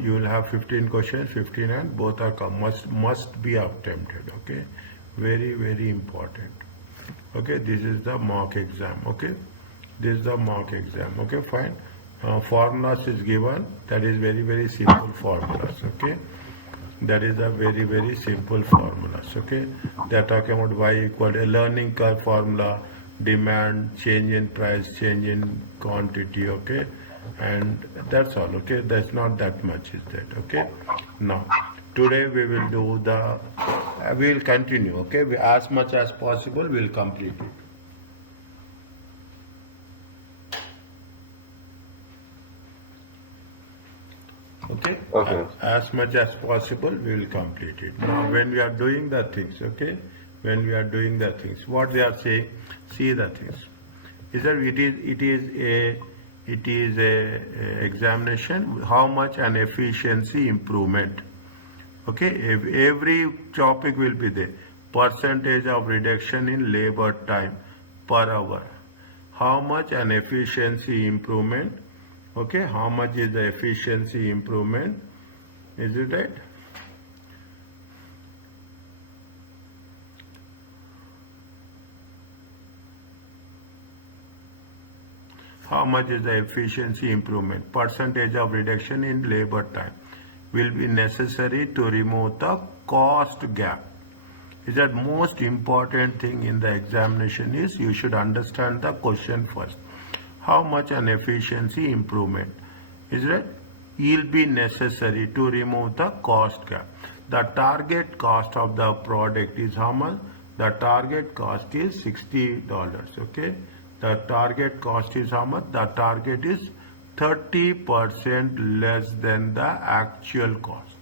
you will have 15 questions, 15 and both are must be attempted. Okay, very important. Okay, this is the mock exam. Okay, this is the mock exam. Okay, fine. Formulas is given. That is very simple formulas. Okay, that is a very simple formulas. Okay, they are talking about y equal to a learning curve formula, demand, change in price, change in quantity. Okay, and that's all. Okay, that's not that much is that. Okay, now today we will do the we will continue. Okay, as much as possible we will complete it. Okay, as much as possible we will complete it. Now when we are doing the things, okay, when we are doing the things, what they are saying, see the things is that it is a examination, how much an efficiency improvement. Okay, every topic will be there. Percentage of reduction in labor time per hour, how much an efficiency improvement. Okay, how much is the efficiency improvement? Is it right? How much is the efficiency improvement? Percentage of reduction in labor time will be necessary to remove the cost gap. Is that most important thing in the examination is you should understand the question first. How much an efficiency improvement is that will be necessary to remove the cost gap. The target cost of the product is how much? The target cost is $60. Okay, the target cost is how much? The target is 30% less than the actual cost.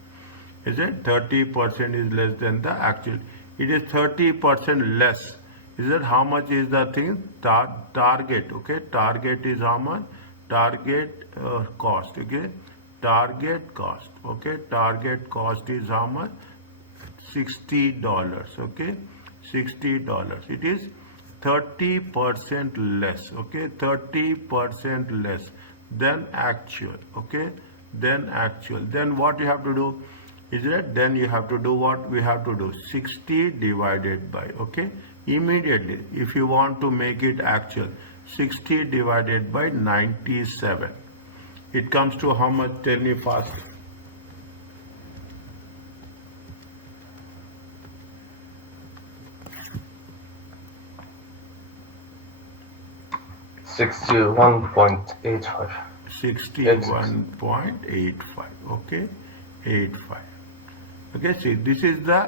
Is it 30% is less than the actual? It is 30% less. Is that how much is the thing? Target. Okay, target is how much? Target cost. Okay, target cost. Okay, target cost is how much? $60. Okay, $60. It is 30% less. Okay, 30% less than actual. Okay, then actual. Then what you have to do? Is it? Then you have to do what we have to do? 60 divided by. Okay, immediately if you want to make it actual, 60 divided by 97, it comes to how much? Tell me fast. $61.85. 61.85. Okay, 85. Okay, see, this is the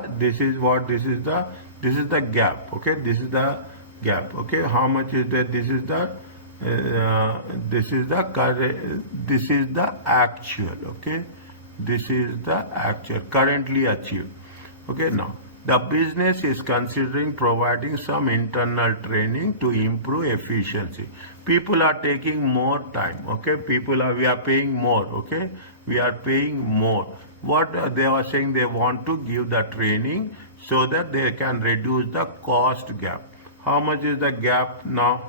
gap. Okay, this is the gap. Okay, how much is that? This is the actual. Okay, this is the actual currently achieved. Okay, now the business is considering providing some internal training to improve efficiency. People are taking more time. Okay, we are paying more. Okay, we are paying more. What they are saying, they want to give the training so that they can reduce the cost gap. How much is the gap now?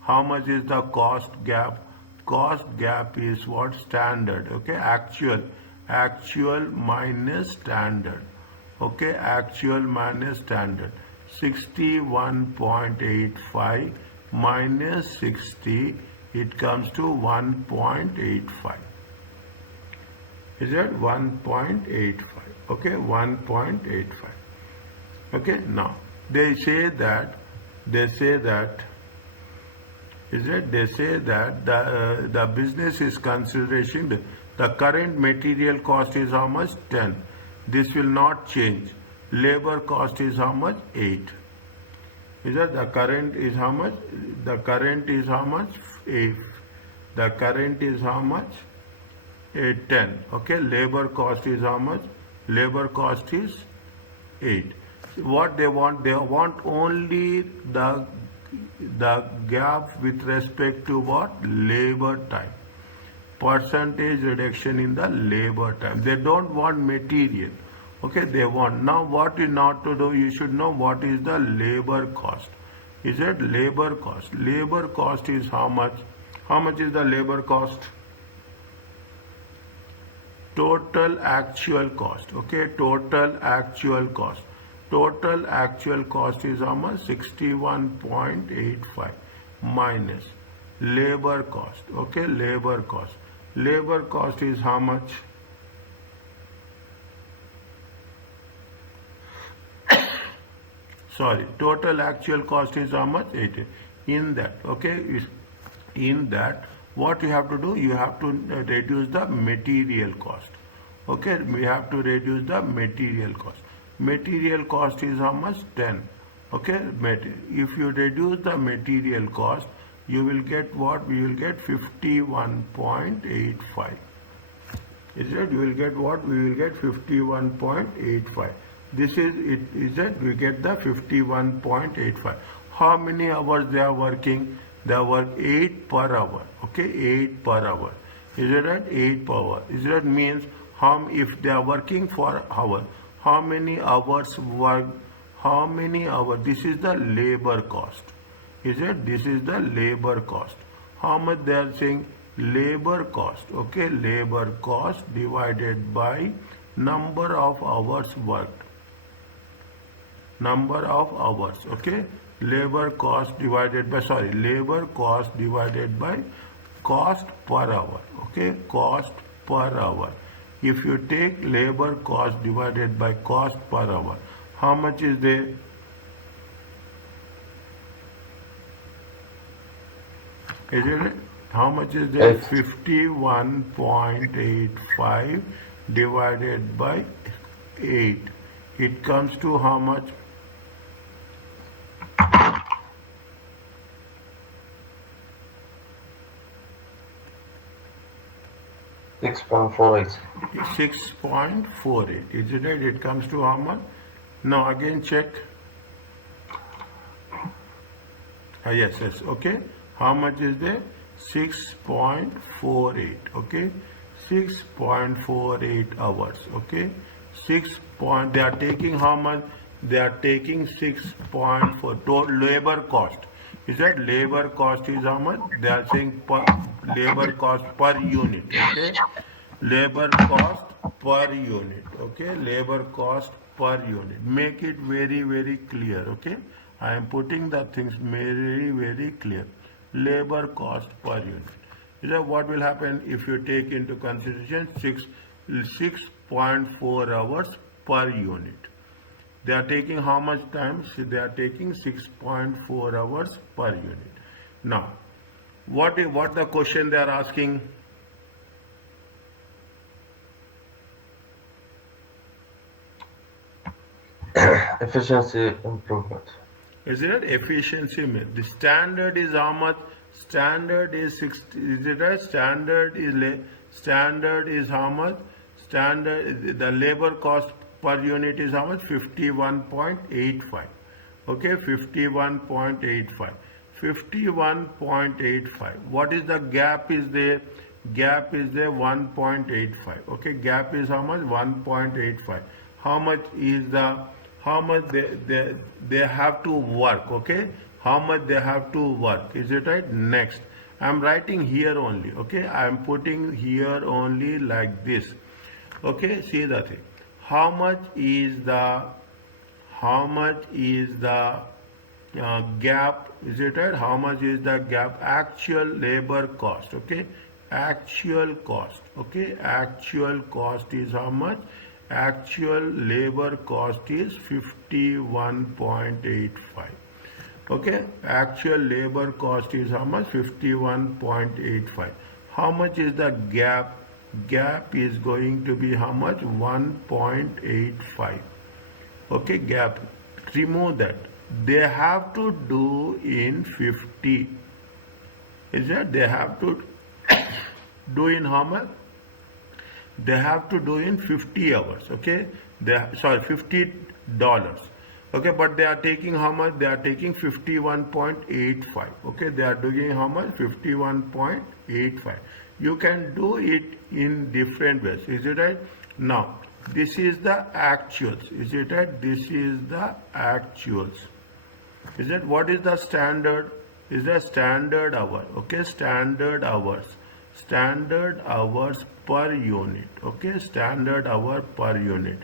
How much is the cost gap? Cost gap is what? Standard. Okay, actual minus standard. Okay, actual minus standard. 61.85 minus 60, it comes to 1.85. Is that 1.85? Okay, 1.85. Okay, now they say that the business is considering the current material cost is how much? 10. This will not change. Labor cost is how much? 8. Is that the current is how much? The current is how much? 8. The current is how much? 10. Okay, labor cost is how much? Labor cost is 8. What they want only the gap with respect to what? Labor time. Percentage reduction in the labor time. They don't want material. Okay, they want. Now what you not to do, you should know what is the labor cost. Is it labor cost? Labor cost is how much? How much is the labor cost? total actual cost. Okay, total actual cost. Total actual cost is how much? 61.85 minus labor cost. Okay, labor cost. Labor cost is how much? Sorry, total actual cost is how much? 80. In that, okay, in that, what you have to do? You have to reduce the material cost. Okay, we have to reduce the material cost. Material cost is how much? 10. Okay, if you reduce the material cost, you will get what? We will get 51.85. Is it? You will get what? We will get 51.85. This is it. Is it? We get the 51.85. How many hours they are working? They work 8 per hour. Okay, 8 per hour. Is it right? 8 per hour. Is that means if they are working for hour, how many hours work? How many hours? This is the labor cost. Is it? This is the labor cost. How much they are saying? Labor cost. Okay, labor cost divided by number of hours worked. Number of hours. Okay, labor cost divided by labor cost divided by cost per hour. Okay, cost per hour. If you take labor cost divided by cost per hour, how much is there? Is it? How much is there? 51.85 divided by 8. It comes to how much? 6.48. 6.48. Is it right? It comes to how much? Now again check. Yes. Okay. How much is there? 6.48. Okay. 6.48 hours. Okay. They are taking how much? They are taking 6.4 total labor cost. Is that labor cost is how much? They are saying labor cost per unit. Okay, labor cost per unit. Okay, labor cost per unit. Make it very clear. Okay, I am putting the things very clear. Labor cost per unit. Is that what will happen if you take into consideration 6.4 hours per unit? They are taking how much time? They are taking 6.4 hours per unit. Now, what the question they are asking? Efficiency improvement. Is it efficiency? The standard is how much? Standard is 60. Is it right? Standard is how much? Standard, the labor cost per unit is how much? 51.85. Okay, 51.85. 51.85. What is the gap is there? Gap is there 1.85. Okay, gap is how much? 1.85. How much they have to work? Okay, how much they have to work? Is it right? Next, I am writing here only. Okay, I am putting here only like this. Okay, see the thing. How much is the gap? Is it right? How much is the gap? Actual labor cost. Okay, actual cost. Okay, actual cost is how much? Actual labor cost is 51.85. Okay, actual labor cost is how much? 51.85. How much is the gap? Gap is going to be how much? 1.85. Okay, gap. Remove that. They have to do in 50. Is that they have to do in how much? They have to do in 50 hours. Okay, $50. Okay, but they are taking how much? They are taking 51.85. Okay, they are doing how much? 51.85. You can do it in different ways. Is it right? Now, this is the actuals. Is it right? This is the actuals. Is that what is the standard? Is the standard hour? Okay, standard hours. standard hours per unit. Okay, standard hour per unit.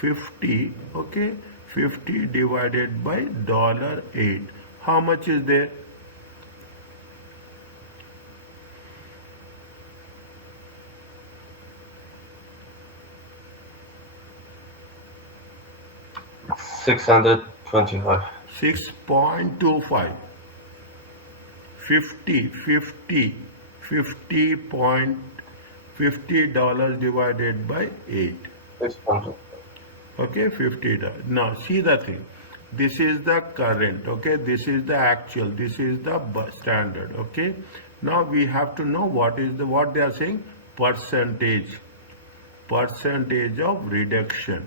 50, okay, 50 divided by $8. How much is there? $625. 6.25. 50 point $50 divided by 8. 600. Okay, $50. Now see the thing. This is the current. Okay, this is the actual. This is the standard. Okay. Now we have to know what they are saying, percentage of reduction.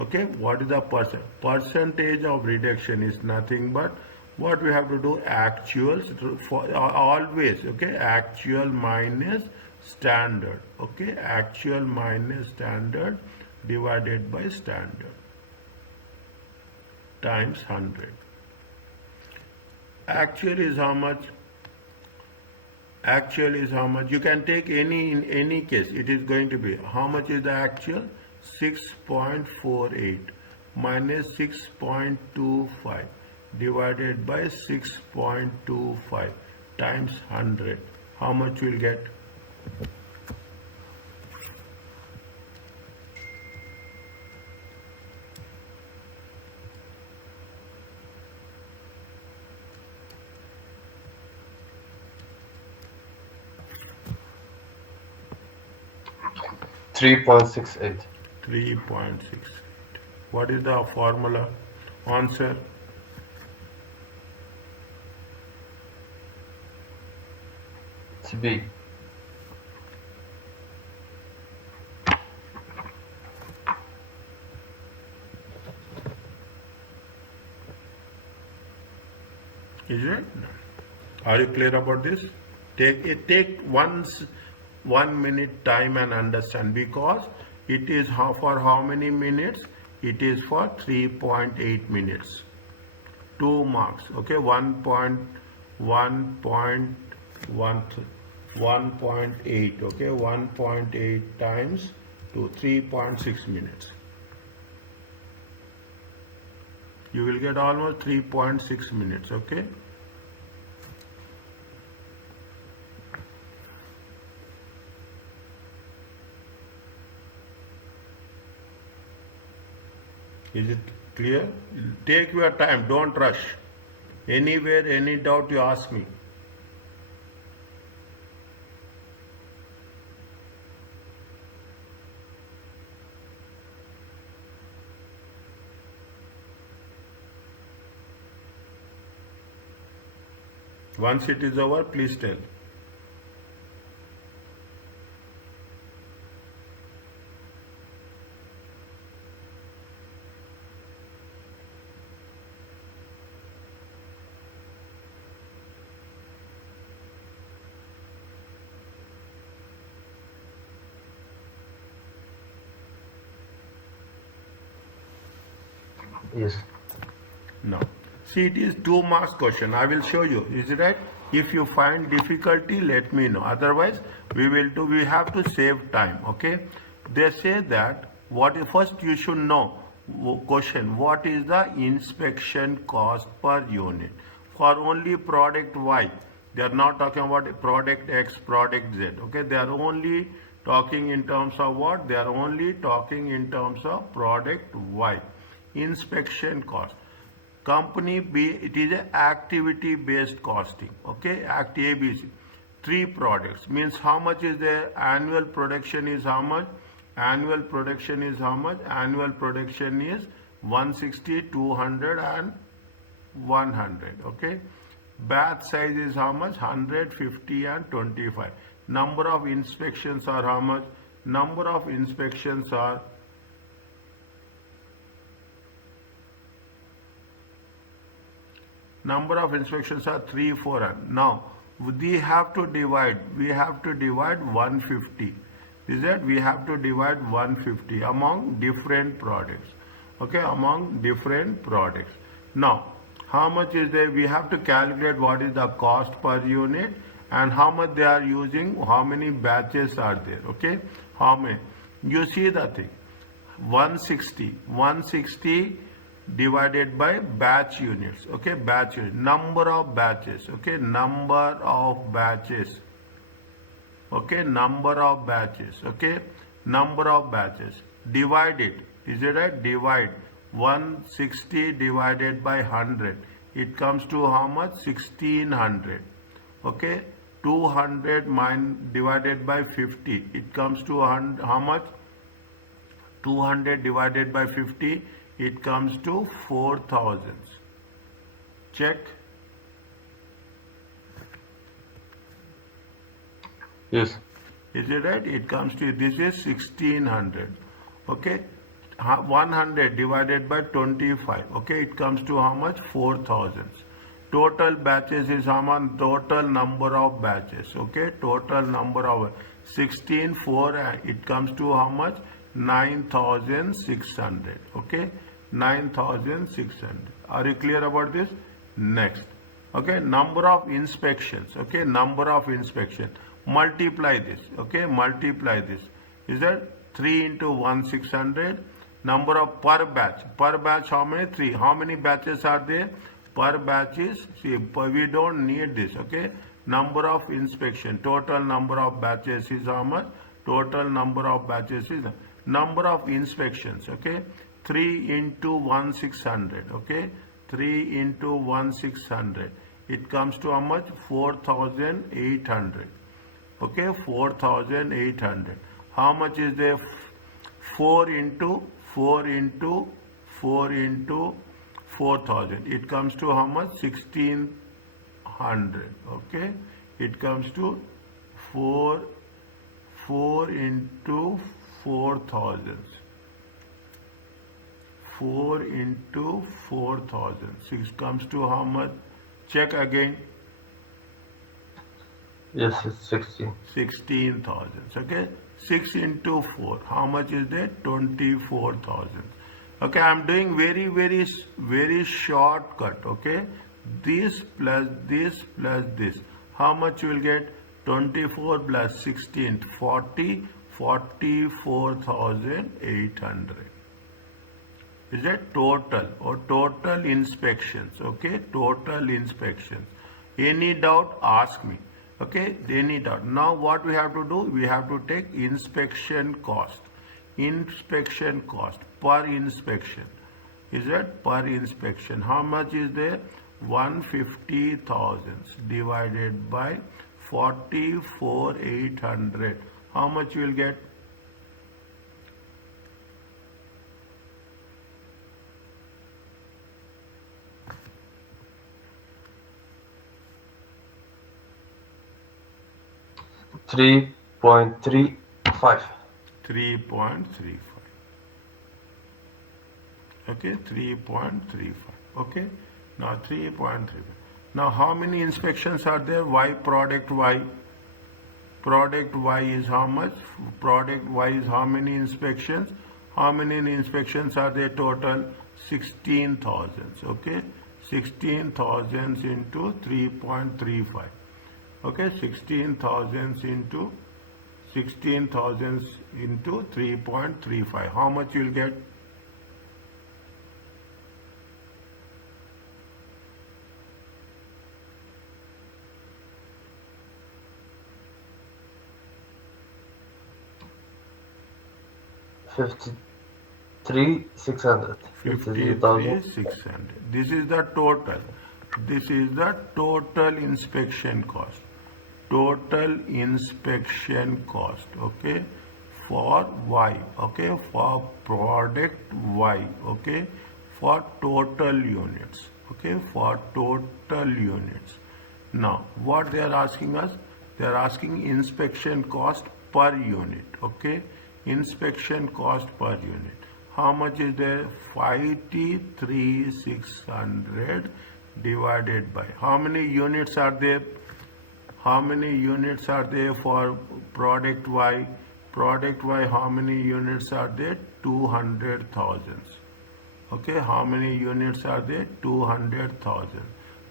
Okay, what is the percentage of reduction is nothing but what we have to do, actuals for always. Okay, actual minus standard. Okay, actual minus standard divided by standard times 100. Actual is how much? Actual is how much? You can take in any case. It is going to be, how much is the actual? 6.48 minus 6.25 divided by 6.25 times 100. How much will get? $3.68. 3.68. What is the formula? Answer. It's B. Is it? Are you clear about this? Take 1 minute time and understand, because it is for how many minutes? It is for 3.8 minutes. 2 marks. Okay, 1.8. Okay, 1.8 times 2, 3.6 minutes. You will get almost 3.6 minutes. Okay. Is it clear? Take your time, don't rush. Anywhere, any doubt, you ask me. Once it is over, please tell. Yes. No. See, it is 2 marks question. I will show you. Is it right? If you find difficulty, let me know. Otherwise, we have to save time. Okay. They say that first you should know question, what is the inspection cost per unit for only product Y. They are not talking about product X, product Z. Okay. They are only talking in terms of what? They are only talking in terms of product Y. Inspection cost. Company B, it is a activity based costing. Okay, Act ABC. 3 products means how much is the annual production is how much? Annual production is how much? Annual production is 160, 200 and 100. Okay. Batch size is how much? 100, 50 and 25. Number of inspections are how much? Number of inspections are number of inspections are 3, 4 and now we have to divide 150. Is that we have to divide 150 among different products. Okay, among different products. Now how much is there? We have to calculate what is the cost per unit and how much they are using, how many batches are there, okay? How many? You see the thing, 160 divided by batch units, okay? Batch unit, number of batches, okay? Number of batches, okay? Number of batches, okay? Number of batches, divide it, is it right? Divide 160 divided by 100, it comes to how much? 1600, okay? 200 divided by 50, it comes to how much? 200 divided by 50, it comes to 4000. Check. Yes. Is it right? It comes to, this is 1600, okay? 100 divided by 25, okay? It comes to how much? 4000. Total batches is how much? Total number of batches, okay? Total number of 16, 4, it comes to how much? 9600, okay? 9600. Are you clear about this? Next, okay? Number of inspections, okay? Number of inspection. Multiply this, okay? Multiply this. Is that 3 into 1600? Number of per batch. Per batch how many? 3. How many batches are there? Per batch is, see, we don't need this, okay? Number of inspection. Total number of batches is how much? Total number of batches is number of inspections, okay? 3 into 1600, okay? 3 into 1600. It comes to how much? 4800. Okay, 4800. How much is there? 4 into 4000. It comes to how much? 1600. Okay, it comes to 4 into 4000. 4 into 4000. 6 comes to how much? Check again. Yes, it's 16. 16,000. Okay, 6 into 4. How much is that? 24,000. Okay, I am doing very shortcut. Okay, this plus this plus this. How much you will get? 24 plus 16, 44,800. Is that total or total inspections? Okay, total inspections. Any doubt? Ask me. Okay, any doubt? Now what we have to do? We have to take inspection cost. Inspection cost per inspection. Is that per inspection? How much is there? 150,000 divided by 44,800. How much you will get? $3.35. 3.35. Okay, 3.35. Okay, now 3.35. Now how many inspections are there? Y, product Y. Product Y is how much? Product Y is how many inspections? How many inspections are there total? 16,000. Okay, 16,000 into 3.35. Okay, 16,000 into 3.35. How much you will get? $53,600. 53,600. This is the total. This is the total inspection cost. Total inspection cost. Okay, for Y. Okay, for product Y. Okay, for total units. Okay, for total units. Now, what they are asking us? They are asking inspection cost per unit. Okay, inspection cost per unit. How much is there? 53,600 divided by how many units are there? How many units are there for product Y? Product Y, how many units are there? 200,000. Okay, how many units are there? 200,000.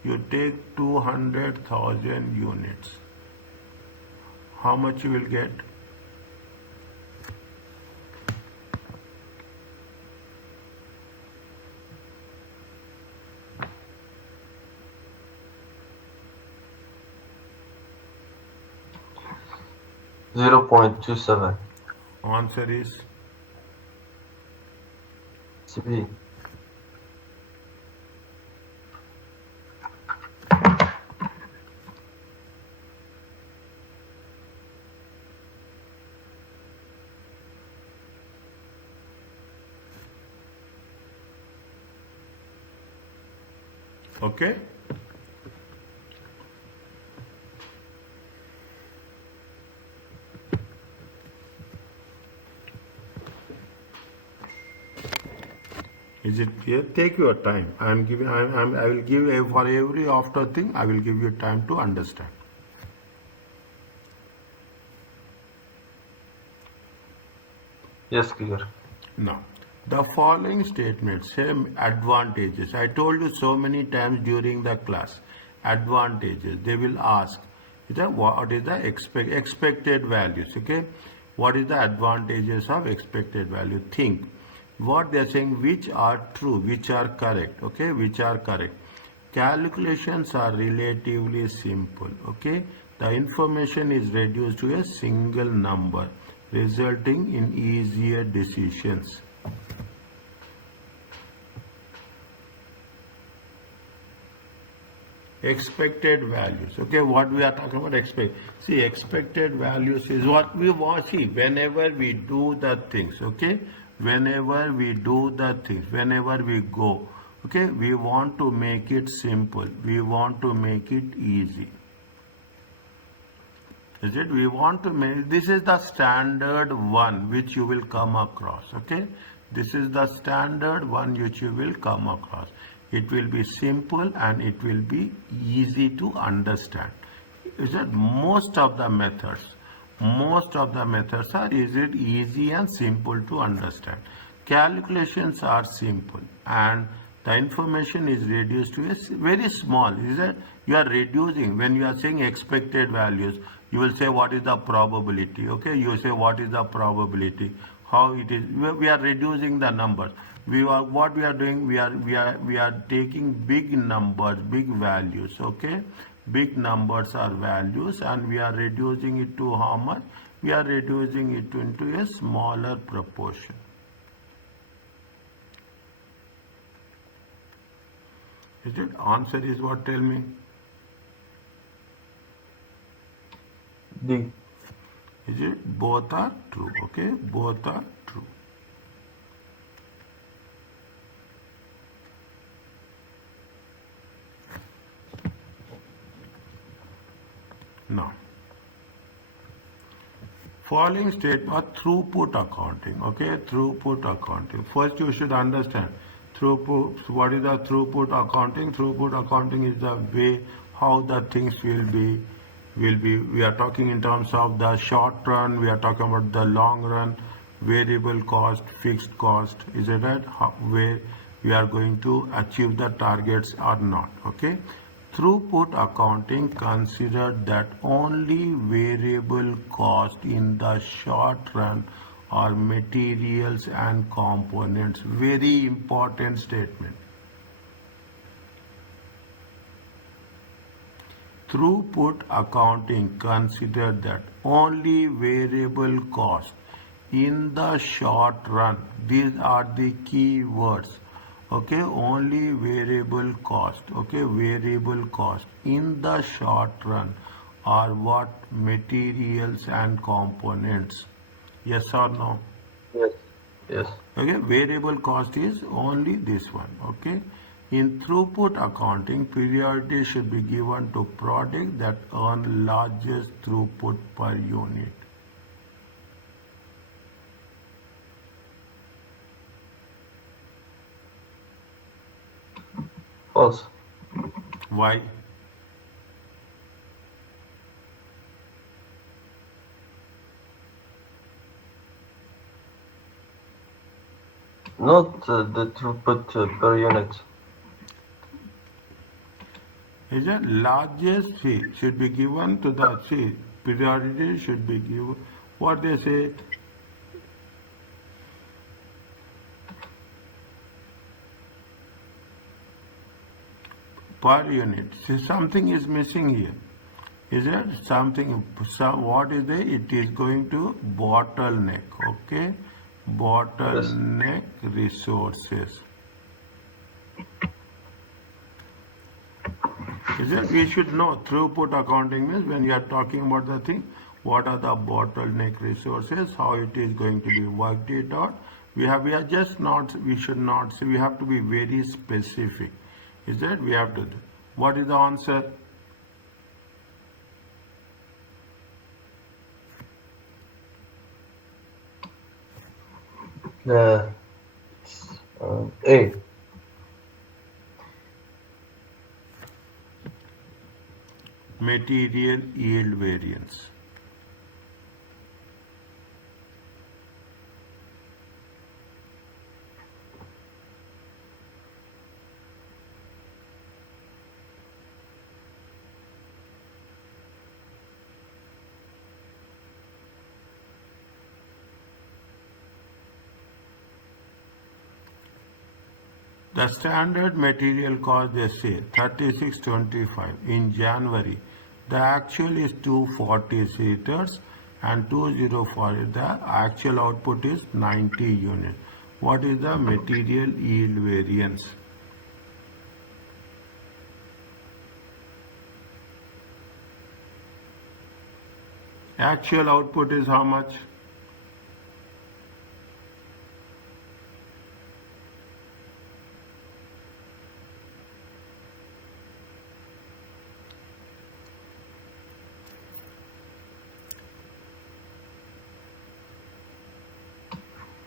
You take 200,000 units. how much you will get? $0.27. Answer is C. okay. Is it clear? Take your time. I will give for every after thing. I will give you time to understand. Yes, clear. Now, the following statements same advantages. I told you so many times during the class. Advantages. They will ask, what is the expected values? Okay, what is the advantages of expected value? Think. What they are saying, which are true, which are correct. Okay, which are correct. Calculations are relatively simple. Okay, the information is reduced to a single number, resulting in easier decisions. Expected values. Okay, what we are talking about expected values is what we want. See, whenever we do the things, okay, whenever we do the things, whenever we go, okay, we want to make it simple, we want to make it easy. Is it? We want to make, this is the standard one which you will come across. Okay, this is the standard one which you will come across. It will be simple and it will be easy to understand. Is it? Most of the methods are easy and simple to understand. Calculations are simple and the information is reduced to a very small. Is it? You are reducing. When you are saying expected values, you will say what is the probability. Okay, you say what is the probability, how it is. We are reducing the numbers. What we are doing, we are taking big numbers, big values. Okay, big numbers are values and we are reducing it to how much? We are reducing it into a smaller proportion. Is it? Answer is what? Tell me. D. Is it? Both are true. Okay, both are true. Now, following state are throughput accounting. Okay, throughput accounting. First, you should understand throughput. What is the throughput accounting? Throughput accounting is the way how the things will be. We are talking in terms of the short run. We are talking about the long run, variable cost, fixed cost. Is it right? Where we are going to achieve the targets or not? Okay. Throughput accounting considered that only variable cost in the short run are materials and components. Very important statement. Throughput accounting considered that only variable cost in the short run, these are the key words. Okay, only variable cost. Okay, variable cost in the short run are what? Materials and components. Yes or no? Yes. Yes. Okay, variable cost is only this one. Okay, in throughput accounting, priority should be given to products that earn largest throughput per unit. False. Why? Not the throughput per unit. Is a largest fee should be given to the priority should be given. What they say, per unit. See, something is missing here. Is it something? What is it? It is going to bottleneck. Okay, Yes. bottleneck resources. Is it? We should know throughput accounting means when you are talking about the thing, what are the bottleneck resources, how it is going to be worked it out. We are just not, we should not say, we have to be very specific. Is that we have to do. What is the answer? Uh, A. Material yield variance. The standard material cost, they say 36.25 in January. The actual is 240 liters and 204. The actual output is 90 units. What is the material yield variance? Actual output is how much?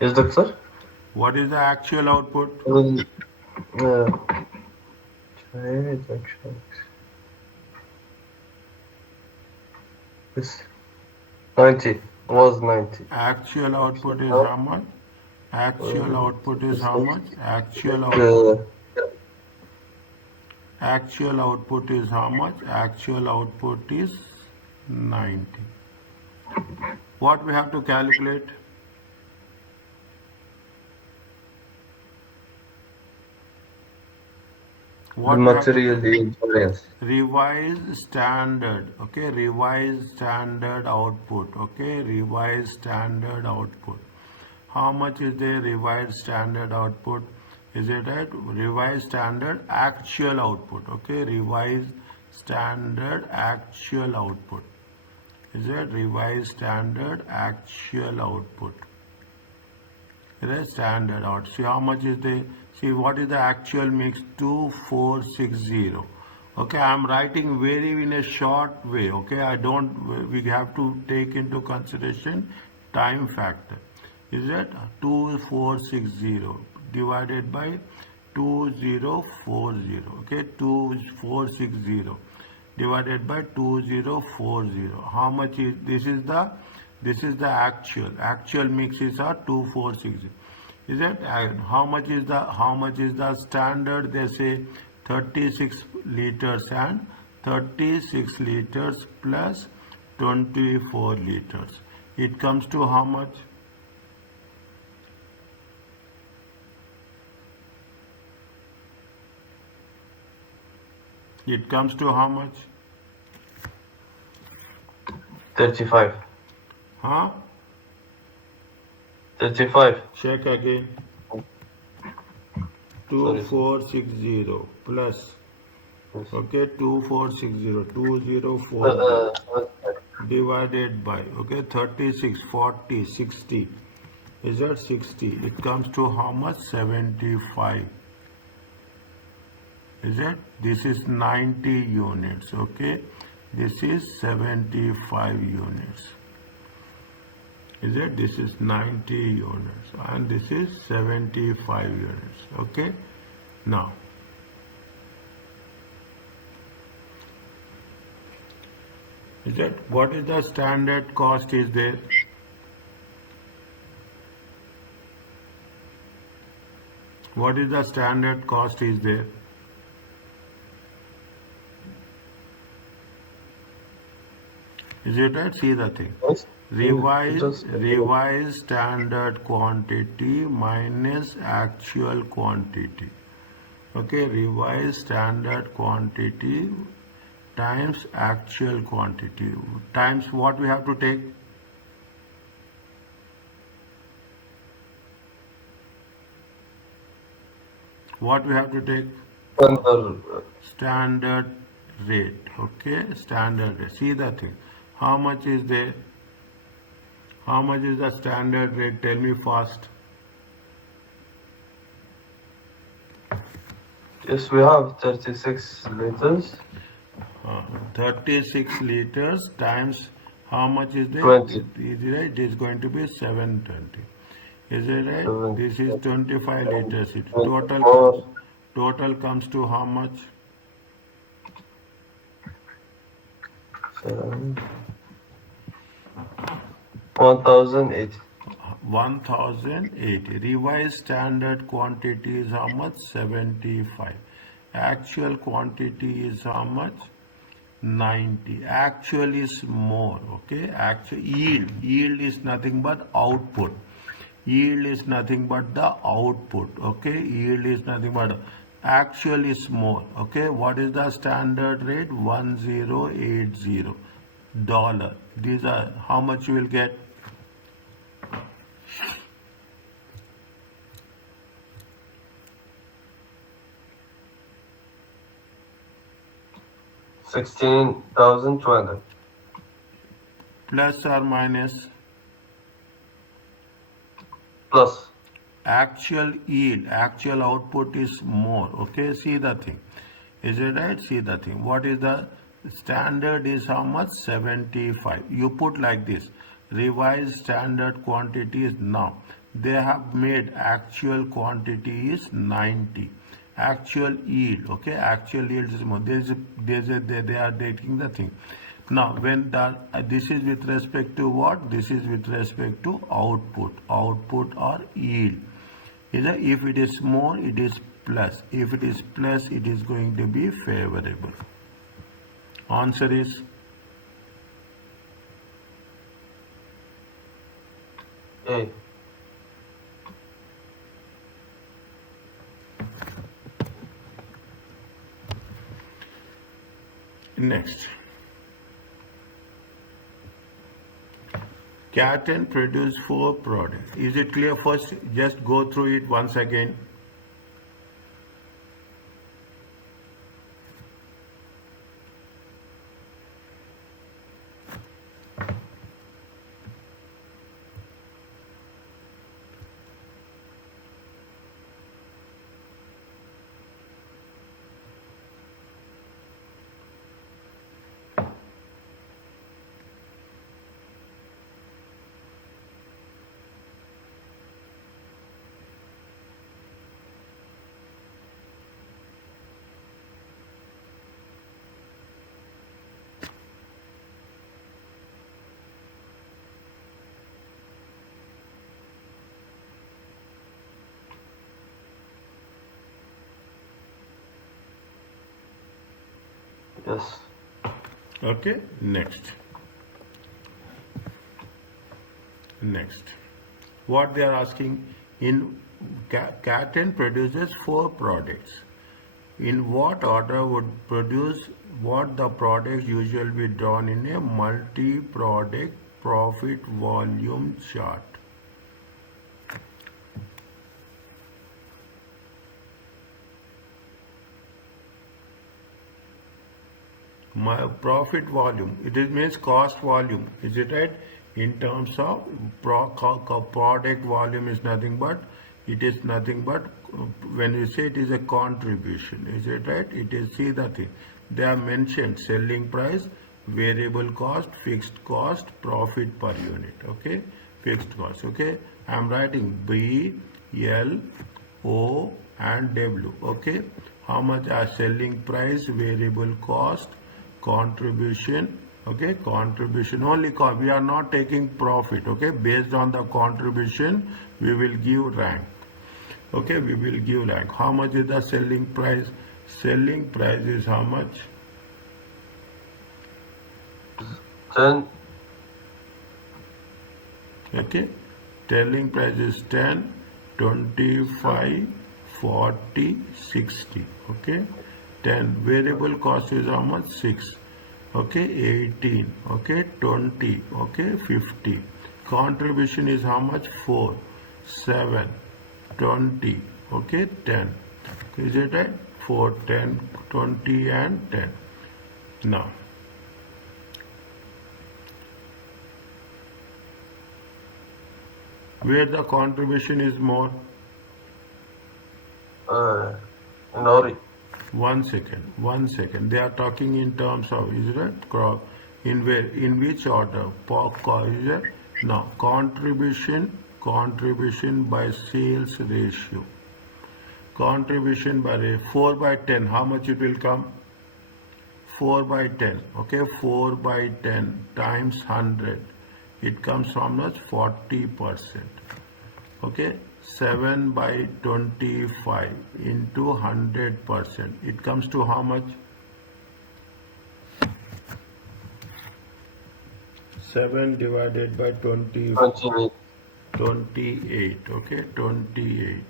Yes, doctor. What is the actual output? Yes. 90. Was 90. Actual output is Now, how much? Actual output is how much? Actual uh, output. Actual output is how much? Actual output is 90. What we have to calculate? the What we have to material yield variance. revised standard, okay, revised standard output, okay, revised standard output. How much is the revised standard output? Is it right? Revised standard actual output, okay, revised standard actual output. Is it revised standard actual output? It is standard out. See how much is the, see what is the actual mix? 2460. Okay, I am writing very in a short way. Okay, I don't, we have to take into consideration time factor. Is that 2460 divided by 2040? Okay, 2460 divided by 2040. How much is this is the actual mix is 2460. Is it? And how much is the standard? They say 36 liters and 36 liters plus 24 liters. It comes to how much? It comes to how much? 35. Huh? 35. Check again. 2460 plus. Yes. Okay, 2460, 2040 divided by, okay, 36, 40, 60. Is that 60? It comes to how much? 75. Is it? This is 90 units, okay? This is 75 units. Is it? This is 90 units and this is 75 units, okay? Now, is it? What is the standard cost is there? What is the standard cost is there? Is it right? See the thing. Yes. Revised standard quantity minus actual quantity. Okay, revised standard quantity times actual quantity times what we have to take? What we have to take? Standard. Standard rate. Okay, standard rate. See the thing. How much is there? How much is the standard rate? Tell me fast. Yes, we have 36 liters. 36 liters times how much is there? 20. It is going to be 720. Is it right? 7, This is 25 liters. Four. Total comes to how much? 7. 1080. 1080. Revised standard quantity is how much? 75. Actual quantity is how much? 90. Actual is more. Okay. Actual yield is nothing but output. Yield is nothing but the output. Okay. Yield is nothing but actual is more. Okay. What is the standard rate? 1080 dollar. These are how much you will get? $16,200. Plus or minus? Plus. Actual yield, actual output is more. Okay, see the thing. Is it right? See the thing. What is the standard is how much? 75. You put like this. Revised standard quantity is now. They have made actual quantity is 90. Actual yield, okay, actual yield is more. They are taking the thing. Now, when this is with respect to what? This is with respect to output or yield. If it is more, it is plus. If it is plus, it is going to be favorable. Answer is A. next. Catton produced 4 products. Is it clear? First, just go through it once again. Yes. Okay, next. What they are asking, in Catton produces 4 products. In what order would produce what the products usually be drawn in a multi-product profit volume chart? My profit volume, it means cost volume, is it right? In terms of product volume is nothing but, when you say it is a contribution, is it right? It is, see the thing, they have mentioned selling price, variable cost, fixed cost, profit per unit. Okay, fixed cost. Okay, I am writing B, L, O and W. Okay, how much are selling price, variable cost, contribution. Okay, contribution only. We are not taking profit. Okay, based on the contribution we will give rank. Okay, we will give rank. How much is the selling price? Selling price is how much? Okay, selling price is 10, 25, 40, 60. Okay, 10. Variable cost is how much? 6. Okay, 18. Okay, 20. Okay, 50. Contribution is how much? 4, 7, 20. Okay, 10. Is it right? 4, 10, 20 and 10. Now, where the contribution is more? Nori. 1 second. They are talking in terms of, is it crop? In where? In which order? Is it? Now, contribution by sales ratio. Contribution by 4 by 10. How much it will come? 4 by 10. Okay, 4 by 10 times 100. It comes from much? 40%. Okay, 7 by 25 into 100%. It comes to how much? 7 divided by 28. 28. Okay, 28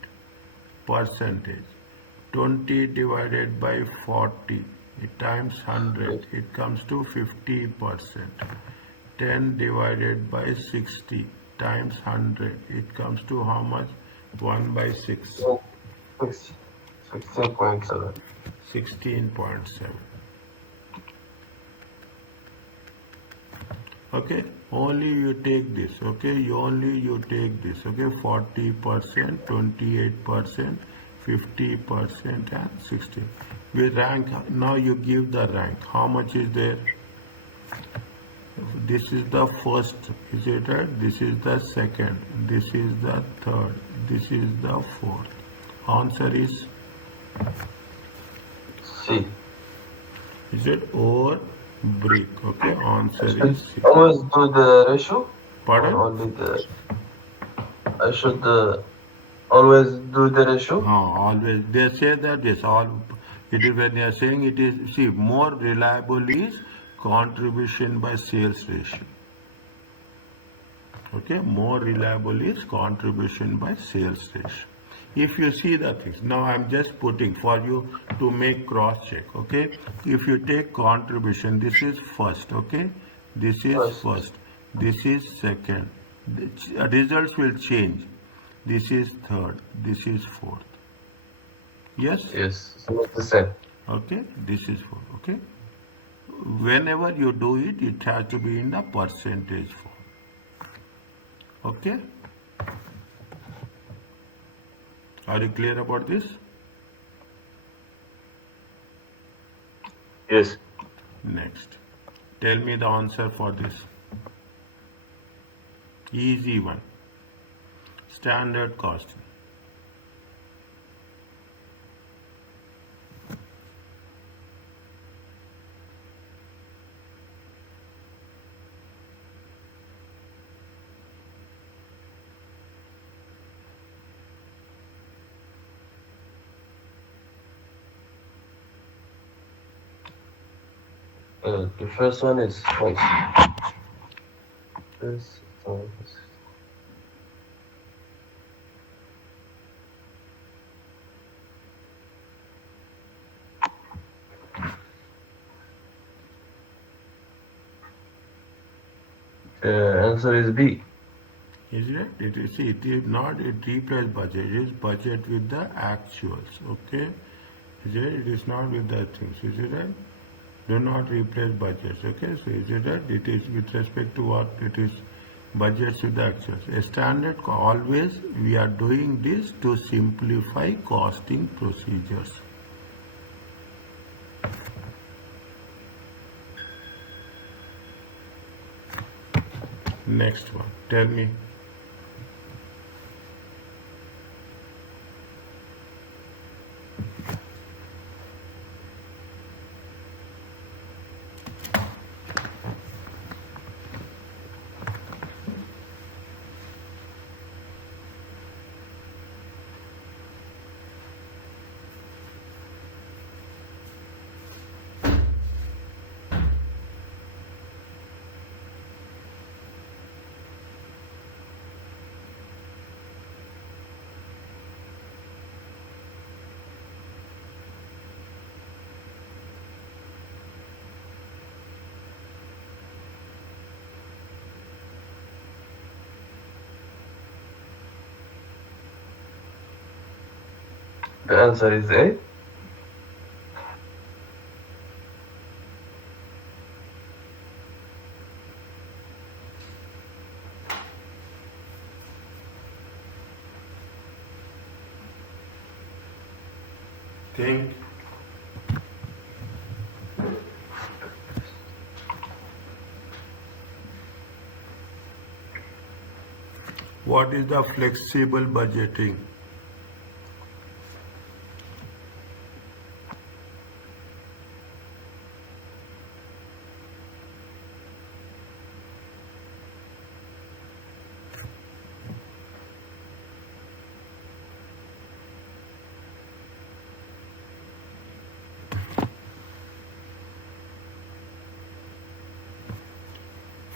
percentage. 20 divided by 40. It times 100. It comes to 50%. 10 divided by 60 times 100. It comes to how much? 1 by 6. 16.7. 16.7. Okay, only you take this. Okay, you take this. Okay, 40%, 28%, 50% and 60. We rank. Now you give the rank. How much is there? This is the first, is it right? This is the second, this is the third, this is the fourth. Answer is? C. Is it or brick? Okay, answer is C. Always do the ratio? Pardon? Or only the... I should always do the ratio? Always. They say that yes, it is when they are saying it is, see, more reliable is contribution by sales ratio. Okay, more reliable is contribution by sales ratio. If you see the things, now I'm just putting for you to make cross check. Okay, if you take contribution, this is first. Okay, this is first, this is second. The results will change. This is third, this is fourth. Yes? Yes, it's not the same. Okay, this is fourth. Okay, whenever you do it, it has to be in the percentage form. Okay, are you clear about this? Yes. Next, tell me the answer for this. Easy one. Standard cost. The first one is false. This, the answer is B. Is it? It is, see, it is not, it replaces budget. It is budget with the actuals. Okay, is it? It is not with the things. Is it right? Do not replace budgets. Okay, so is it right? It is with respect to what? It is budgets with the actuals. A standard, always we are doing this to simplify costing procedures. Next one, tell me. The answer is A. Think. What is the flexible budgeting?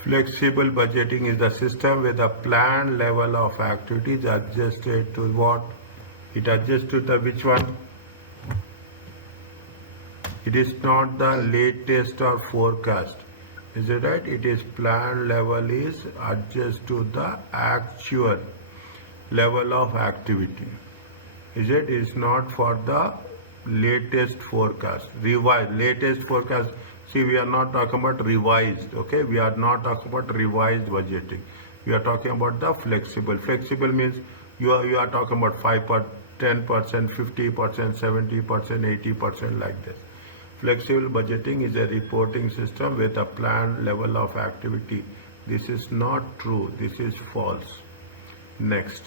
Flexible budgeting is the system where the planned level of activities adjusted to what? It adjusts to the which one? It is not the latest or forecast. Is it right? It is planned level is adjust to the actual level of activity. Is it? It's not for the latest forecast. Revised. Latest forecast. See, we are not talking about revised. Okay, we are not talking about revised budgeting. We are talking about the flexible. Flexible means you are talking about 10%, 50%, 70%, 80% like this. Flexible budgeting is a reporting system with a planned level of activity. This is not true. This is false. Next.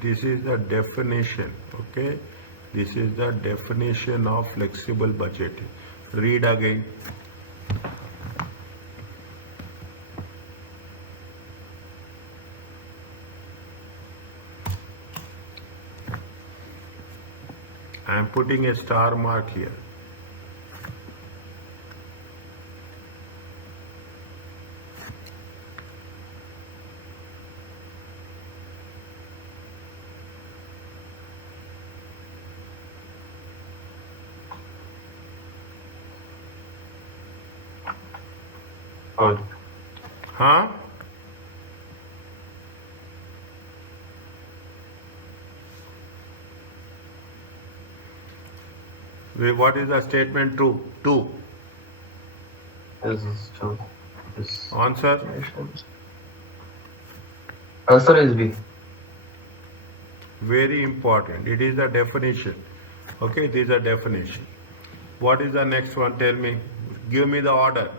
This is the definition, okay? This is the definition of flexible budgeting. Read again. I am putting a star mark here. Good. Huh? What is the statement true? Two. This is true. This Answer? answer is B. Very important. It is the definition. Okay, it is a definition. What is the next one? Tell me. Give me the order.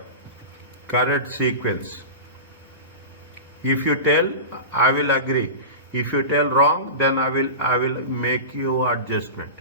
Correct sequence. If you tell, I will agree. If you tell wrong, then I will make you adjustment.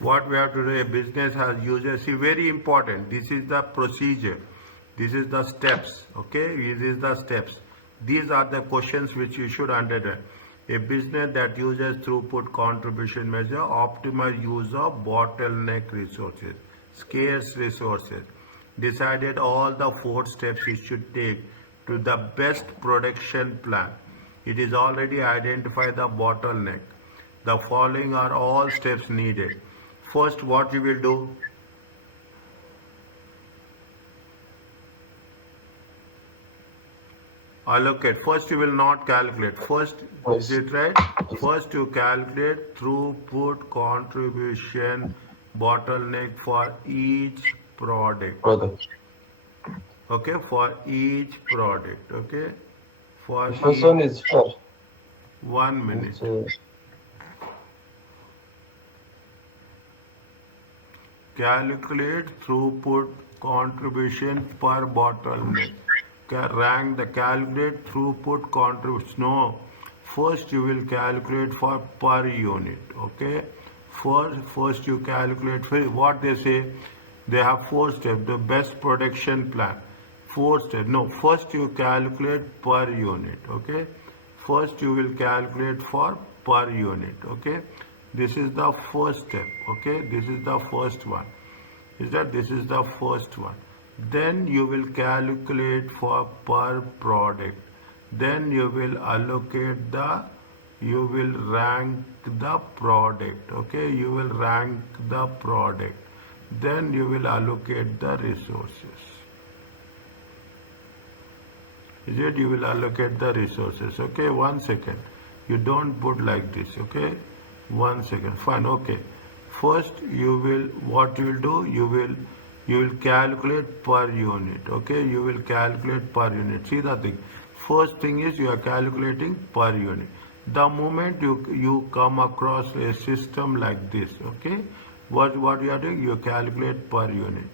What we have to do, a business has users. See, very important. This is the procedure. This is the steps. Okay, this is the steps. These are the questions which you should understand. A business that uses throughput contribution measure, optimal use of bottleneck resources, scarce resources. Decided all the 4 steps it should take to the best production plan. It is already identified the bottleneck. The following are all steps needed. First, what you will do? Allocate. First, you will not calculate. First, is Yes. it right? First, you calculate throughput contribution bottleneck for each product. Product. Okay, for each product. Okay, for The first each. one is fair. 1 minute. It's Calculate throughput contribution per bottleneck. Rank the calculate throughput contribution. No, first you will calculate for per unit. Okay, first you calculate for what they say. They have 4 steps. The best production plan. 4 steps. No, first you calculate per unit. Okay, first you will calculate for per unit. Okay, this is the first step. Okay, this is the first one. Is that this is the first one? Then you will calculate for per product. Then you will allocate the, you will rank the product. Okay, you will rank the product. Then you will allocate the resources. Is it? You will allocate the resources. Okay, 1 second. You don't put like this. Okay, 1 second. Fine. Okay. First, you will, what you will do, you will calculate per unit. Okay, you will calculate per unit. See the thing. First thing is you are calculating per unit. The moment you come across a system like this, okay, what you are doing, you calculate per unit.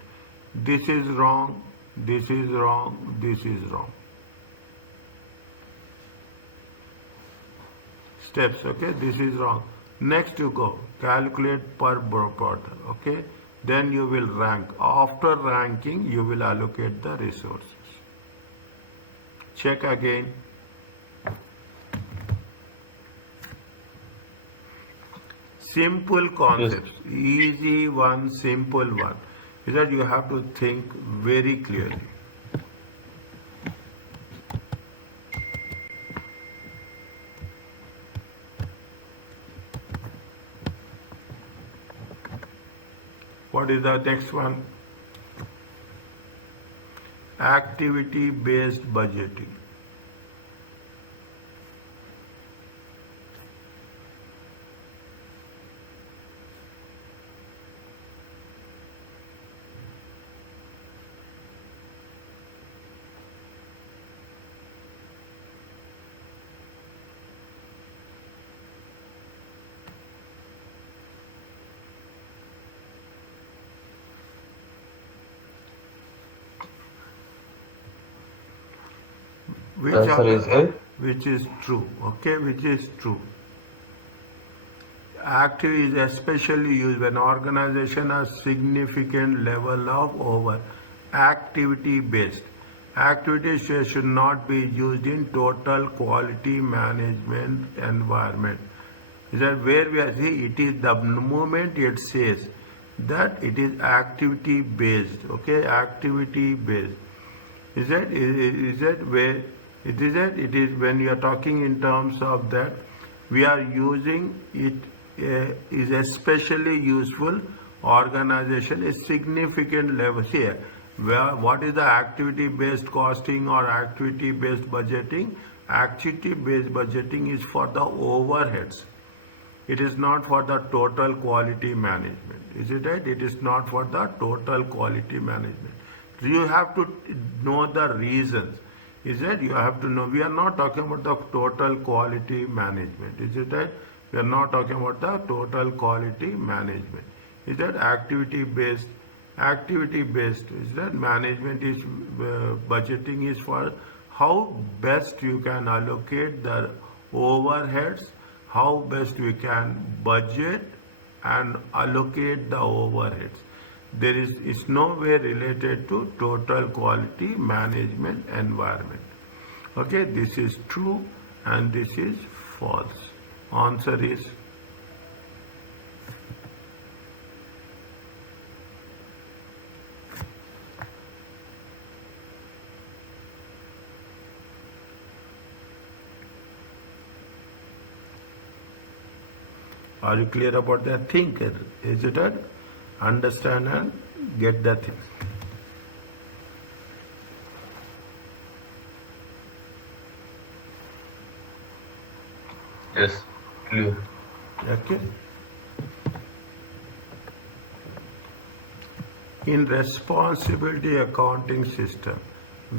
This is wrong. This is wrong. This is wrong. Steps. Okay, this is wrong. Next you go calculate per bottle. Okay, then you will rank. After ranking you will allocate the resources. Check again. Simple concepts. Yes. Easy one, simple one. Is that you have to think very clearly. What is the next one? Activity-based budgeting. Which is true. Okay, which is true. Active is especially used when organization has significant level of over activity based. Activities should not be used in total quality management environment. Is that where we are see it is the moment it says that it is activity based. Okay, activity based. Is that where it is that it is when you are talking in terms of that we are using it is especially useful organization a significant level here where what is the activity based costing or activity based budgeting. Activity based budgeting is for the overheads. It is not for the total quality management. Is it right? It is not for the total quality management. You have to know the reasons. Is it? You have to know. We are not talking about the total quality management. Is it right? We are not talking about the total quality management. Is that activity based? Activity based. Is that management is budgeting is for how best you can allocate the overheads, how best we can budget and allocate the overheads. There is it's no way related to total quality management environment. Okay, this is true and this is false. Answer is are you clear about that? Think, is it right? Understand and get the thing. Yes, clear. Okay. In responsibility accounting system,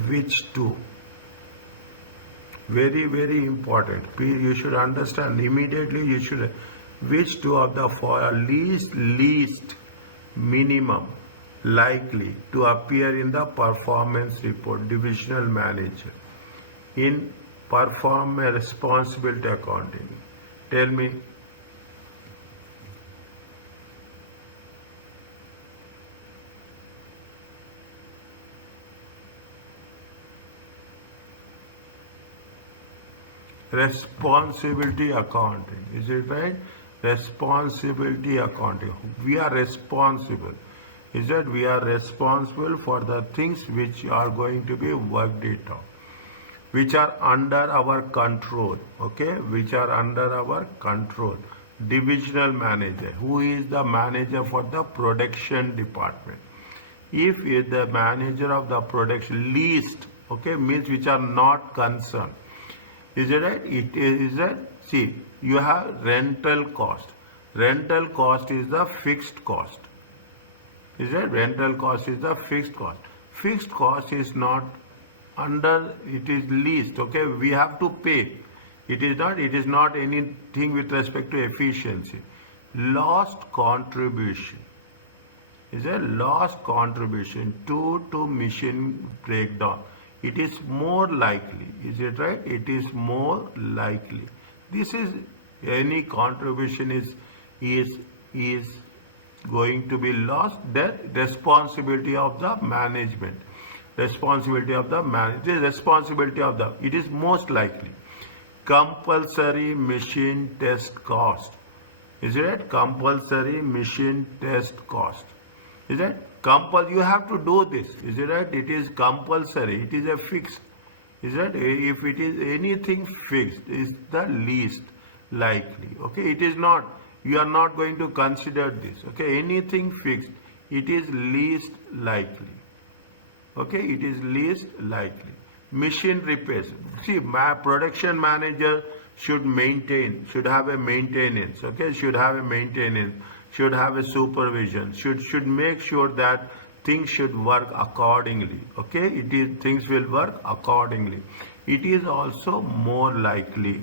which two? Very, very important. You should understand immediately. You should which two of the four are least minimum likely to appear in the performance report. Divisional manager in perform a responsibility accounting. Tell me. Responsibility accounting. Is it right? Responsibility accounting. We are responsible. Is that we are responsible for the things which are going to be worked it out, which are under our control. Okay, which are under our control. Divisional manager. Who is the manager for the production department? If is the manager of the production least, okay, means which are not concerned. Is it right? It is that, see, you have rental cost. Rental cost is the fixed cost. Is it? Rental cost is the fixed cost. Fixed cost is not under, it is least, okay, we have to pay. It is not anything with respect to efficiency. Lost contribution. Is a lost contribution to machine breakdown. It is more likely. Is it right? It is more likely. This is any contribution is going to be lost. That responsibility of the management. Responsibility of the manager. Responsibility of the. It is most likely. Compulsory machine test cost. Is it right? Compulsory machine test cost. Is it? You have to do this. Is it right? It is compulsory. It is a fixed. Is that if it is anything fixed, is the least likely. Okay, it is not. You are not going to consider this. Okay, anything fixed, it is least likely. Okay, it is least likely. Machine repairs. See, my production manager should have a maintenance. Okay, should have a maintenance. Should have a supervision. Should make sure that things should work accordingly. Okay, things will work accordingly. It is also more likely.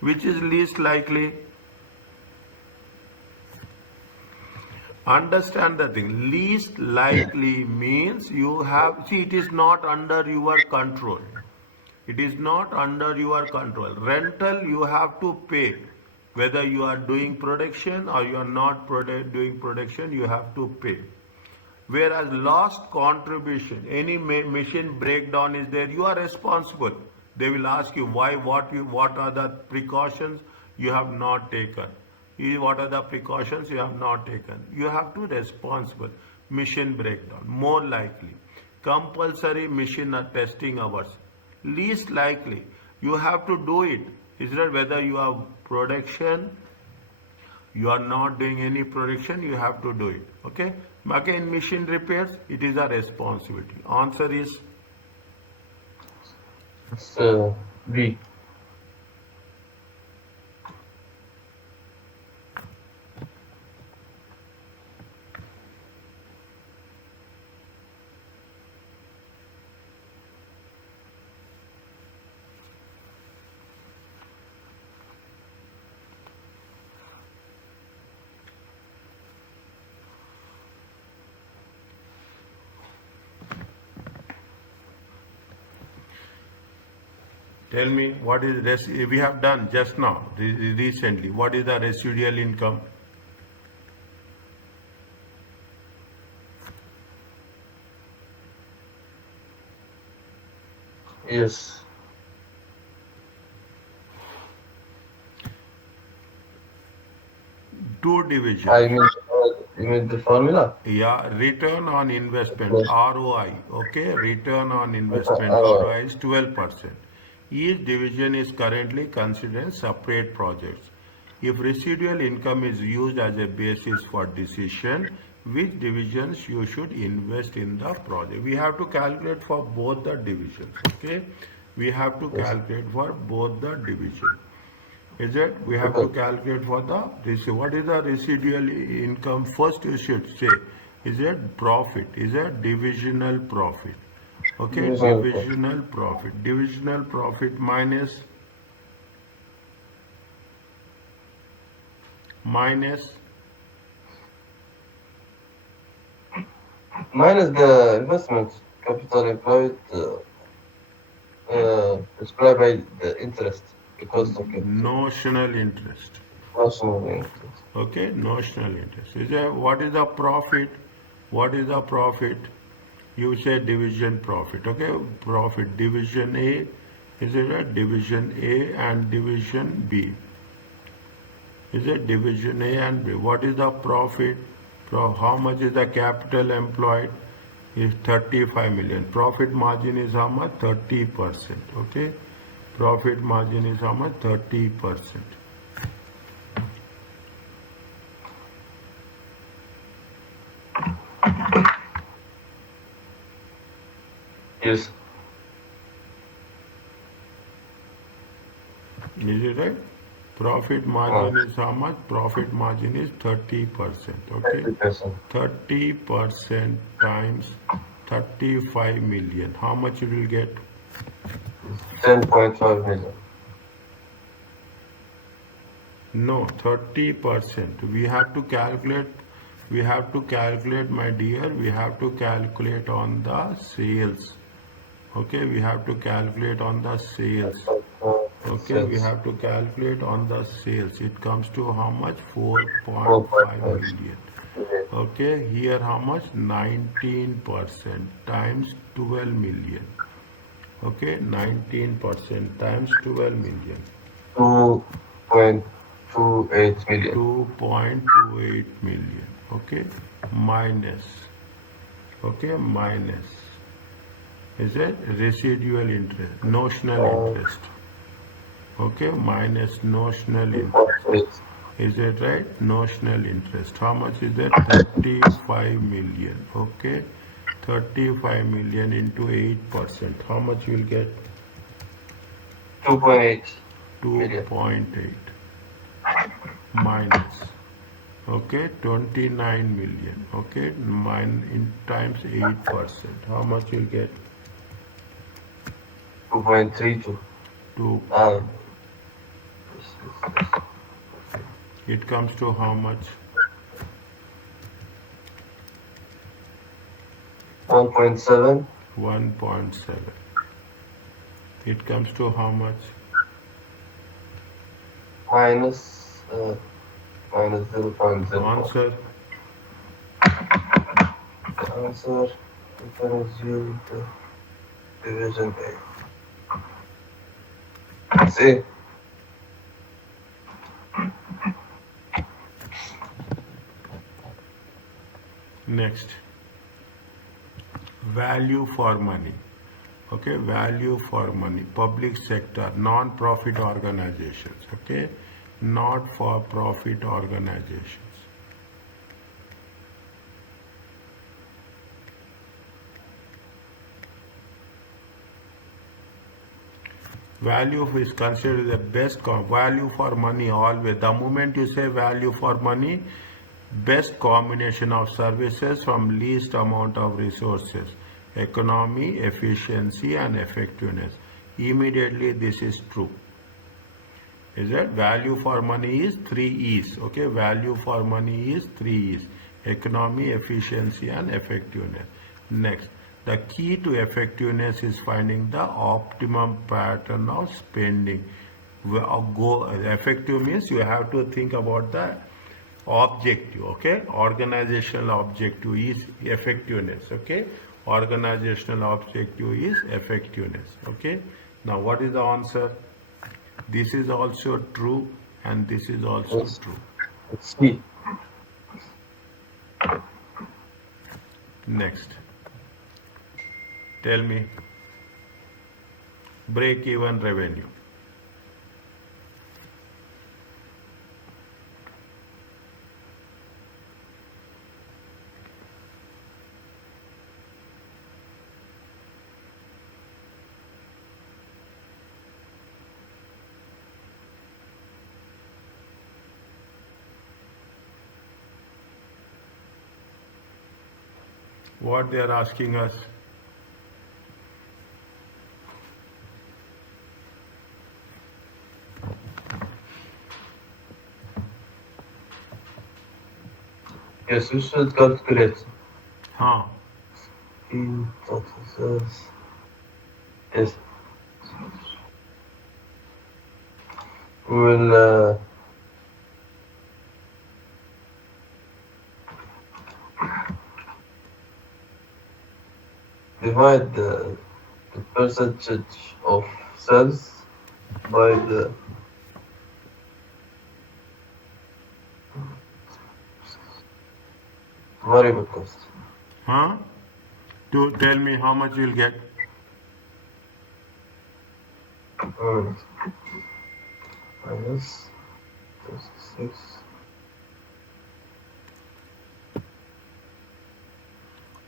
Which is least likely? Understand the thing. Least likely means you have, see, it is not under your control. It is not under your control. Rental you have to pay. Whether you are doing production or you are not doing production, you have to pay. Whereas lost contribution, any machine breakdown is there, you are responsible. They will ask you why, what are the precautions you have not taken. What are the precautions you have not taken? You have to responsible. Machine breakdown, more likely. Compulsory machine testing hours, least likely. You have to do it. Is that whether you have production, you are not doing any production, you have to do it. Okay. Again, machine repairs, it is a responsibility. Answer is B. Tell me what is we have done just now recently. What is the residual income? Yes. Two divisions. You mean the formula? Yeah, return on investment, Yes. ROI. Okay, return on investment, ROI. ROI is 12%. Each division is currently considered separate projects. If residual income is used as a basis for decision, which divisions you should invest in the project? We have to calculate for both the divisions. Okay, we have to calculate for both the divisions. Is it? We have to calculate for the what is the residual income? First, you should say, is it profit? Is it divisional profit? Okay, Divisional profit. Divisional profit minus minus the investment capital employed multiplied by the interest, the cost of capital, notional interest. national interest. Okay, notional interest. What is the profit? What is the profit? You say division profit. Okay, profit division A. Is it a division A and division B? Is it division A and B? What is the profit? How much is the capital employed? Is 35 million. Profit margin is how much? 30%. Okay, profit margin is how much? 30%. Yes. Is it right? Profit margin is how much? Profit margin is 30%. Okay, 30%. 30% times 35 million. How much you will get? 10.5 million. No, 30%. We have to calculate. We have to calculate, my dear. We have to calculate on the sales. Okay, we have to calculate on the sales. Okay, we have to calculate on the sales. It comes to how much? 4.5 million. Okay, here how much? 19% times 12 million. Okay, 19% times 12 million. 2.28 million. 2.28 million. Okay, minus. Okay, minus. Is it residual interest? Notional interest. Okay, minus notional interest. Is it right? Notional interest. How much is that? 35 million. Okay, 35 million into 8%. How much you will get? 2.8 2.8 minus. Okay, 29 million. Okay, in times 8%. How much you'll get? 2.32. 2. It comes to how much? 1.7. 1.7. It comes to how much? Minus 0.0. Answer. The answer, we can assume the division A. See? Next. Value for money. Okay, value for money. Public sector, non-profit organizations. Okay, not for profit organizations. Value is considered the best value for money always. The moment you say value for money, best combination of services from least amount of resources, economy, efficiency and effectiveness. Immediately this is true. Is that value for money is 3 E's. Okay, value for money is 3 E's. Economy, efficiency and effectiveness. Next, the key to effectiveness is finding the optimum pattern of spending. Effective means you have to think about the objective. Okay, organizational objective is effectiveness. Okay, organizational objective is effectiveness. Okay, now what is the answer? This is also true and this is also true. Let's see. Next, tell me, break even revenue. What they are asking us? Yes, you should calculate. Huh. Yes. We will divide the percentage of sales by the variable cost. Huh? To tell me how much you'll get. Mm. Minus 36.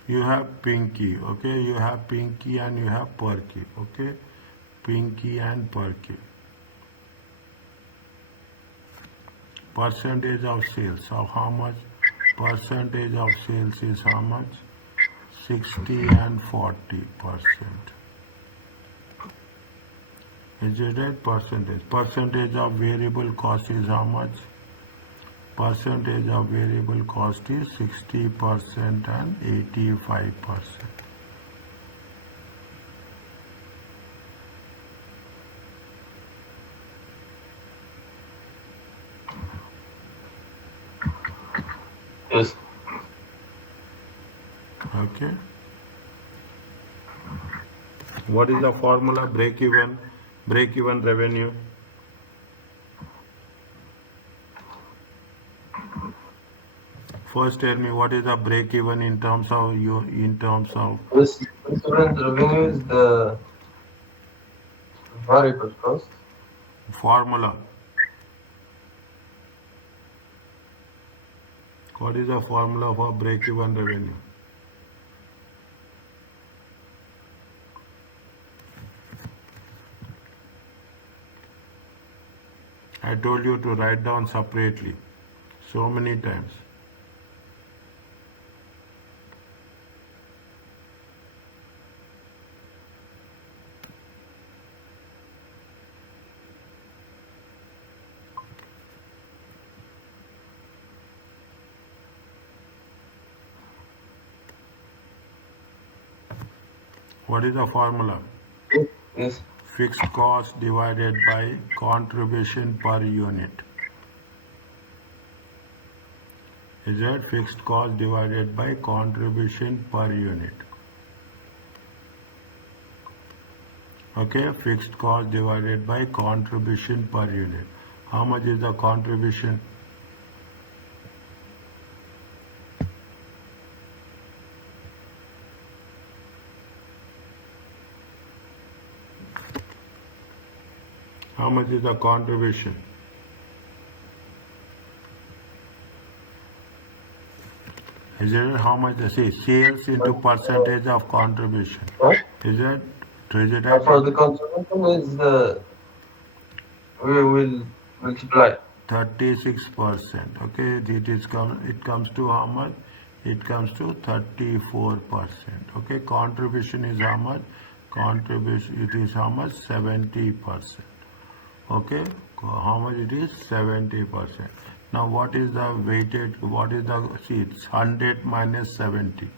You have Pinky, okay? You have Pinky and you have Perky, okay? Pinky and Perky. Percentage of sales. So how much? Percentage of sales is how much? 60 and 40%. Is it right? Percentage. Percentage of variable cost is how much? Percentage of variable cost is 60% and 85%. Yes. Okay. What is the formula? Break even revenue. First tell me what is the break even in terms of This current revenue is the variable cost. formula. What is the formula for break even revenue? I told you to write down separately so many times. What is the formula? Yes. Fixed cost divided by contribution per unit. Is that fixed cost divided by contribution per unit? Okay, fixed cost divided by contribution per unit. How much is the contribution? How much is the contribution? Is it how much? See, sales into percentage of contribution. What? Is it? Is it For the contribution is we will multiply. 36%. Okay, it comes to how much? It comes to 34%. Okay, contribution is how much? Contribution it is how much? 70%. Okay, how much it is? 70%. Now what is the weighted? What is the see? It's 100 minus 70.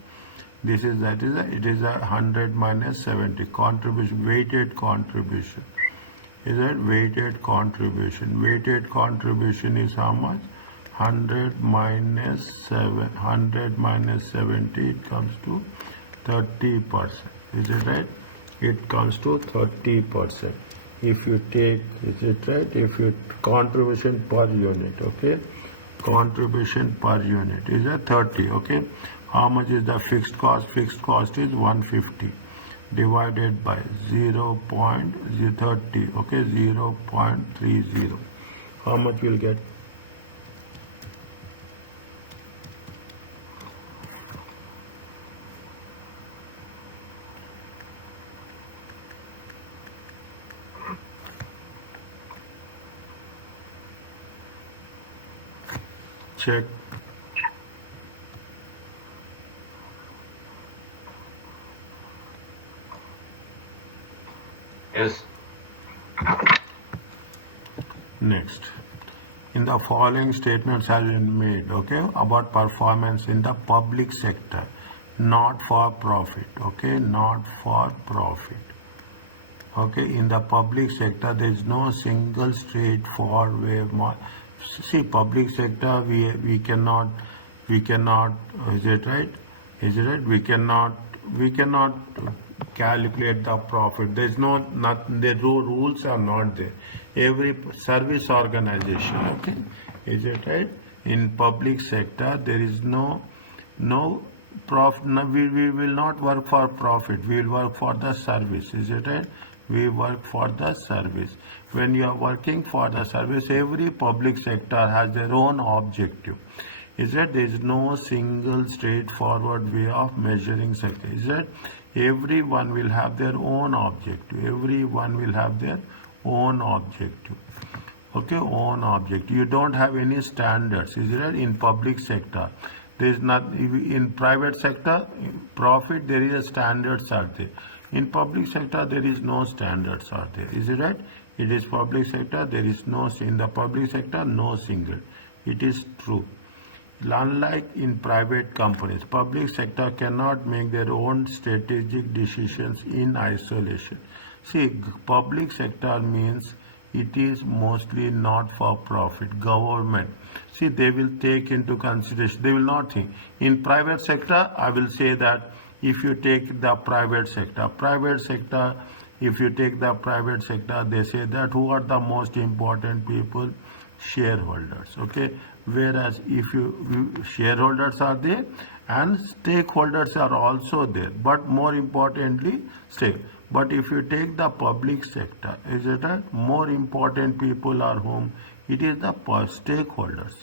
This is it is a 100 minus 70 contribution, weighted contribution. Is that weighted contribution? Weighted contribution is how much? 100 minus 70, it comes to 30%. Is it right? It comes to 30%. If you take, is it right? If you contribution per unit, okay? Contribution per unit is a 30, okay? How much is the fixed cost? Fixed cost is 150 divided by 0.30, okay? 0.30. How much will get? Check. Yes. Next. in the following statements have been made, okay, about performance in the public sector, not for profit, okay, not for profit. Okay, in the public sector, there is no single straightforward way. See, public sector, we cannot, is it right? Is it right? We cannot calculate the profit. There is the rules are not there. Every service organization, okay, is it right? In public sector, there is no profit. No, we will not work for profit. We will work for the service. Is it right? We work for the service. When you are working for the service, every public sector has their own objective. Is that there is no single straightforward way of measuring success. Is that everyone will have their own objective. Everyone will have their own objective. Okay, own objective. You don't have any standards. Is that in public sector? There is not in private sector profit. There is a standards are there. In public sector, there is no standards are there. Is it right? It is public sector. There is no in the public sector no single. It is true. Unlike in private companies, public sector cannot make their own strategic decisions in isolation. See, public sector means it is mostly not for profit. Government. See, they will take into consideration. They will not think. In private sector, I will say that if you take the private sector, if you take the private sector, they say that who are the most important people? Shareholders. Okay. Whereas if you shareholders are there and stakeholders are also there, but more importantly, but if you take the public sector, is it right? More important people are whom? It is the stakeholders.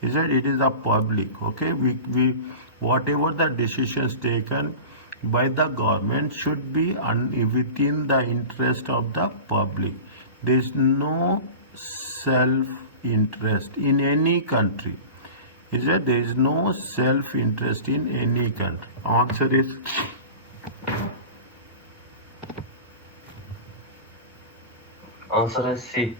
Is it? It is the public. Okay. We whatever the decisions taken by the government should be within the interest of the public. There is no self-interest in any country. Is that there is no self-interest in any country? Answer is Answer is C.